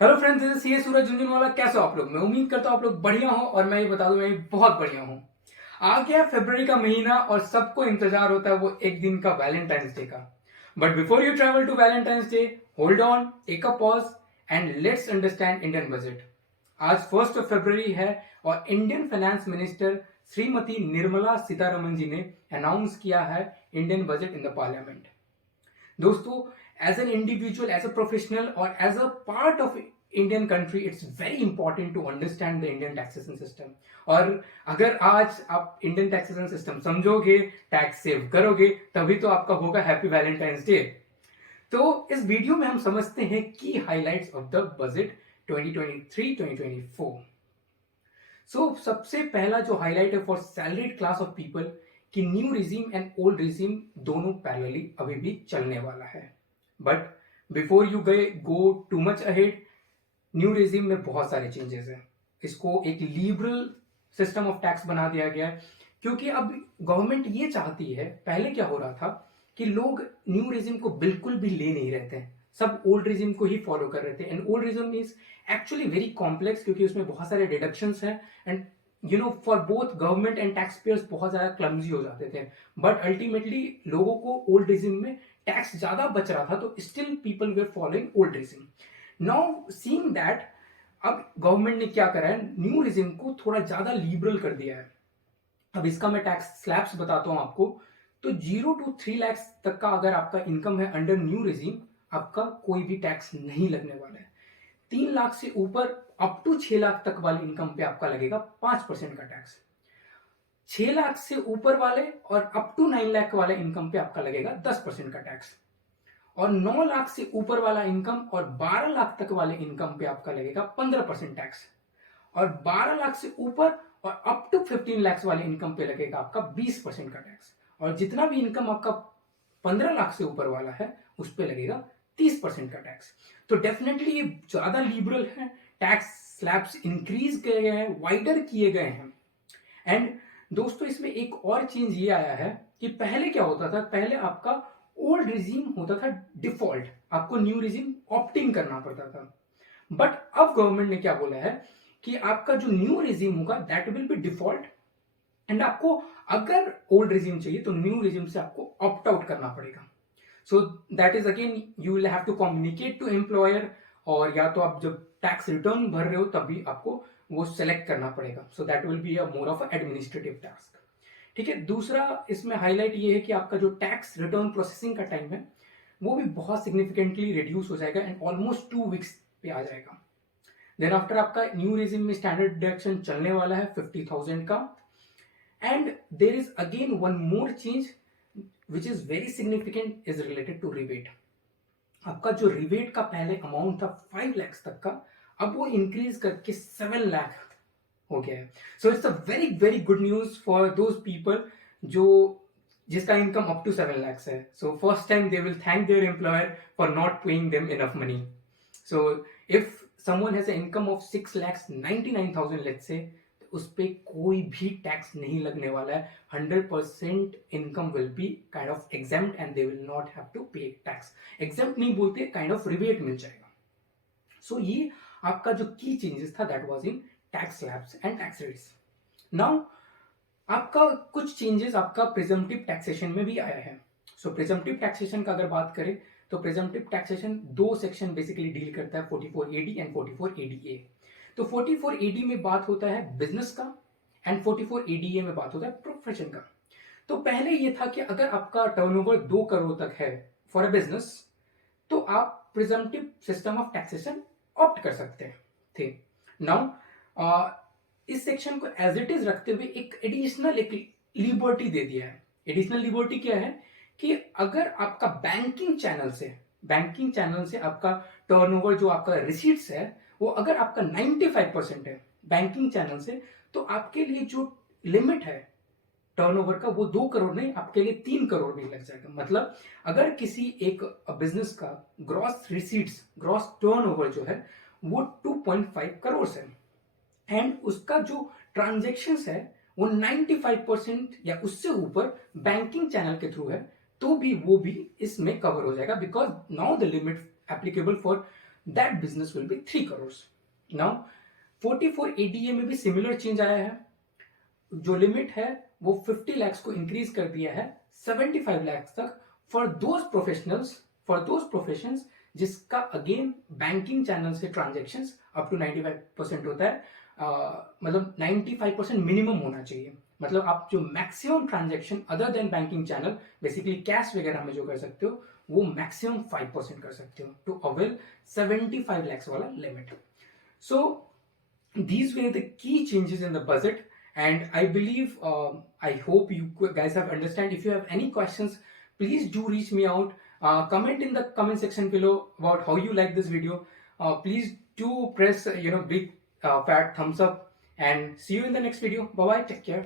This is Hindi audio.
Hello friends, this is C Suraj Jhunjhunwala. कैसे हो आप लोग? मैं उम्मीद करता हूँ आप लोग बढ़िया हो और मैं ये बता दूं मैं भी बहुत बढ़िया हूँ। आ गया फरवरी का महीना और सबको इंतजार होता है वो एक दिन का वैलेंटाइंस डे का। But before you travel to Valentine's day, hold on, take a pause and let's understand Indian budget. आज 1 फरवरी है और Indian finance minister Shrimati Nirmala Sitharaman ji ने अनाउंस किया है Indian budget in the parliament. दोस्तों, as an individual, as a professional और as a part of Indian country, it's very important to understand the Indian taxation system. और अगर आज आप इंडियन टैक्सेशन सिस्टम समझोगे, टैक्स सेव करोगे, तभी तो आपका होगा हैप्पी वैलेंटाइंस डे। तो इस वीडियो में हम समझते हैं की हाइलाइट्स ऑफ द बजट 2023-2024। सबसे पहला जो हाईलाइट है for salaried class of people कि new regime and old regime दोनों पैरेलली अभी भी चलने वाला है। But before you go too much ahead, new regime में बहुत सारे चेंजेस हैं। इसको एक लिबरल सिस्टम ऑफ टैक्स बना दिया गया है क्योंकि अब गवर्नमेंट ये चाहती है। पहले क्या हो रहा था कि लोग न्यू रिजीम को बिल्कुल भी ले नहीं रहे थे, सब ओल्ड रिजीम को ही फॉलो कर रहे थे। And old regime is actually very complex क्योंकि उसमें बहुत सारे डिडक्शंस हैं and for both government and tax payers बहुत ज्यादा क्लमजी हो जाते थे। बट अल्टीमेटली लोगों को ओल्ड रिजीम में टैक्स ज्यादा बच रहा था, तो still people were following old regime. Now seeing that, अब गवर्नमेंट ने क्या करा है, न्यू रिजीम को थोड़ा ज्यादा लिबरल कर दिया है। अब इसका मैं टैक्स स्लैब्स बताता हूं आपको। तो 0 to 3 लाख तक का अगर आपका इनकम है अंडर न्यू रिजीम, आपका कोई भी टैक्स नहीं लगने वाला है। 3 लाख से ऊपर अप टू 6 लाख तक वाले इनकम पे आपका लगेगा 5% का टैक्स। 6 लाख से ऊपर वाले और अप टू 9 लाख वाले इनकम पे आपका लगेगा 10% का टैक्स। और 9 लाख से ऊपर वाला इनकम और 12 लाख तक वाले इनकम पे आपका लगेगा 15% टैक्स। और 12 लाख से ऊपर और अप टू 15 लाख वाले इनकम पे लगेगा आपका 20% का टैक्स। और जितना भी इनकम आपका 15 लाख से ऊपर वाला है उस पर लगेगा 30% का टैक्स। तो डेफिनेटली ये ज्यादा लिबरल है, टैक्स स्लैब्स इंक्रीज किए गए हैं, वाइडर किए गए हैं। एंड दोस्तों, इसमें एक और चेंज ये आया है कि पहले क्या होता था, पहले आपका ओल्ड रिजीम होता था डिफॉल्ट, आपको न्यू रिजीम ऑप्टिंग करना पड़ता था। बट अब गवर्नमेंट ने क्या बोला है कि आपका जो न्यू रिजीम होगा that will be default. And आपको अगर ओल्ड रिजीम चाहिए तो न्यू रिजीम से आपको ऑप्ट आउट करना पड़ेगा। So that is again you will have to communicate to employer, और या तो आप जब टैक्स रिटर्न भर रहे हो तभी आपको वो सेलेक्ट करना पड़ेगा। So that will be a more of administrative task. ठीक है। दूसरा इसमें हाईलाइट ये है कि आपका जो टैक्स रिटर्न प्रोसेसिंग का टाइम है वो भी बहुत सिग्निफिकेंटली रिड्यूस हो जाएगा एंड ऑलमोस्ट 2 वीक्स पे आ जाएगा। देन आफ्टर आपका न्यू रिजिम में स्टैंडर्ड डिडक्शन चलने वाला है 50,000 का। And there is again one more change which is very significant, is related to rebate. आपका जो रिबेट का पहले अमाउंट था 5 लाख तक का, अब वो इंक्रीज करके 7 लाख हो गया है। So it's a very very good news for those people जो जिसका इनकम अप टू 7 lakhs है। So first time they will thank their employer for not paying them enough money. So if someone has an income of 6,99,000 let's say, तो उस पे कोई भी टैक्स नहीं लगने वाला है। 100% income will be kind of exempt and they will not have to pay tax. Exempt नहीं बोलते, काइंड ऑफ रिबेट मिल जाएगा। सो ये आपका जो की चेंजेस था that was in tax slabs and tax rates. Now आपका कुछ चेंजेस आपका प्रिजम्पटिव टैक्सेशन में भी आया है। सो प्रिजम्पटिव टैक्सेशन का अगर बात करें तो presumptive taxation 2 section basically deal करता है, 44AD एंड 44ADA। तो 44AD में बात होता है बिजनेस का एंड 44ADA में बात होता है प्रोफेशन का। तो पहले ये था कि अगर आपका टर्नओवर 2 करोड़ तक है फॉर अ बिजनेस, तो आप presumptive system of taxation opt कर सकते थे। नाउ इस सेक्शन को एज इट इज रखते हुए एक एडिशनल एक लिबर्टी दे दिया है। एडिशनल लिबर्टी क्या है कि अगर आपका बैंकिंग चैनल से आपका टर्नओवर जो आपका रिसीट्स है वो अगर आपका 95% है बैंकिंग चैनल से, तो आपके लिए जो लिमिट है टर्नओवर का वो 2 करोड़ नहीं, आपके लिए 3 करोड़ भी लग जाएगा। मतलब अगर किसी एक बिजनेस का ग्रॉस रिसीट्स, ग्रॉस टर्नओवर जो है वो 2.5 करोड़ है एंड उसका जो ट्रांजेक्शन्स है वो 95% या उससे ऊपर बैंकिंग चैनल के थ्रू है, तो भी वो भी इसमें कवर हो जाएगा because now the limit applicable for that business will be 3 crores. Now 44 ADA में भी सिमिलर चेंज आया है. जो लिमिट है वो 50 lakhs को इंक्रीज कर दिया है 75 lakhs तक फॉर दोज प्रोफेशंस जिसका अगेन बैंकिंग चैनल से ट्रांजेक्शन्स अप टू 95% होता है. मतलब 95% मिनिमम होना चाहिए. मतलब आप जो maximum transaction other than banking channel basically cash वगैरह में जो कर सकते हो वो मैक्सिमम 5% कर सकते हो टू अवेल 75 lakhs वाला limit. So these were the key changes in the budget, and I believe I hope you guys have understand. If you have any questions, please do reach me out. Comment in the comment section below about how you like this video. Please do press big fat thumbs up, and see you in the next video. Bye bye, take care.